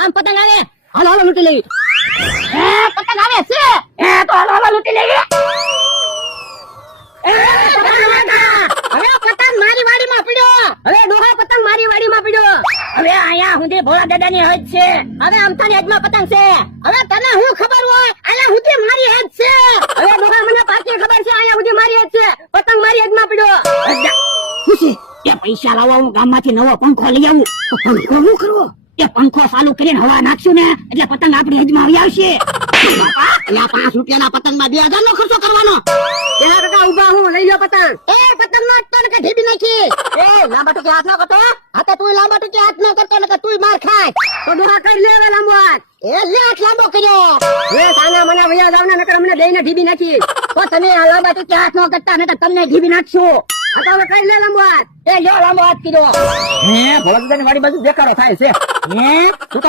આમ પતંગ આવે. હાલો હાલો લૂંટી લેવી. પતંગ આવે છે. તો હાલો હાલો લૂંટી લેવી. હવે પતંગ મારી વાડીમાં પડ્યો. હવે ડોહા પતંગ મારી વાડીમાં પડ્યો. હવે આયા સુધી ભોળા દાદાની હદ છે. હવે અમથાની હદમાં પતંગ છે. હવે તને હું ખબર હોય આયા સુધી મારી હદ છે. હવે ડોહા મને પાકી ખબર છે આયા સુધી મારી હદ છે. પતંગ મારી હદમાં પડ્યો. ખુશી એ પૈસા લાવવા હું ગામમાંથી નવો પંખો લઈ આવું. પંખો શું કરવો? એ પંખો ચાલુ કરીને હવા નાખશું ને એટલે પતંગ આપણી હદમાં આવી આવશે. ₹5 ના પતંગમાં 2000 નો ખર્ચો કરવાનો. એના કરતા ઉભા હું લઈ લો પતંગ. પતંગ નો તને કે ઢીબી નાખી. લાંબા ટૂંકે હાથ ન કરતો. હા તું લાંબા ટૂંકે હાથ ન કરતો ને તું માર ખાય. તો ડોહા કરી લે લાંબો હાથ. લે હાથ લાંબો કર્યો. સાના મને વયા જાવના નકર અમને દઈને ઢીબી નાખી. તો તમે લાંબા ટૂંકે હાથ ન કરતા ને તમને ઢીબી નાખશું. આ તો હવે કરી લે લાંબો હાથ. લ્યો લાંબો હાથ કીધો. ભોળા દાદાની વાડી બાજુ દેખાડો થાય છે. તું તો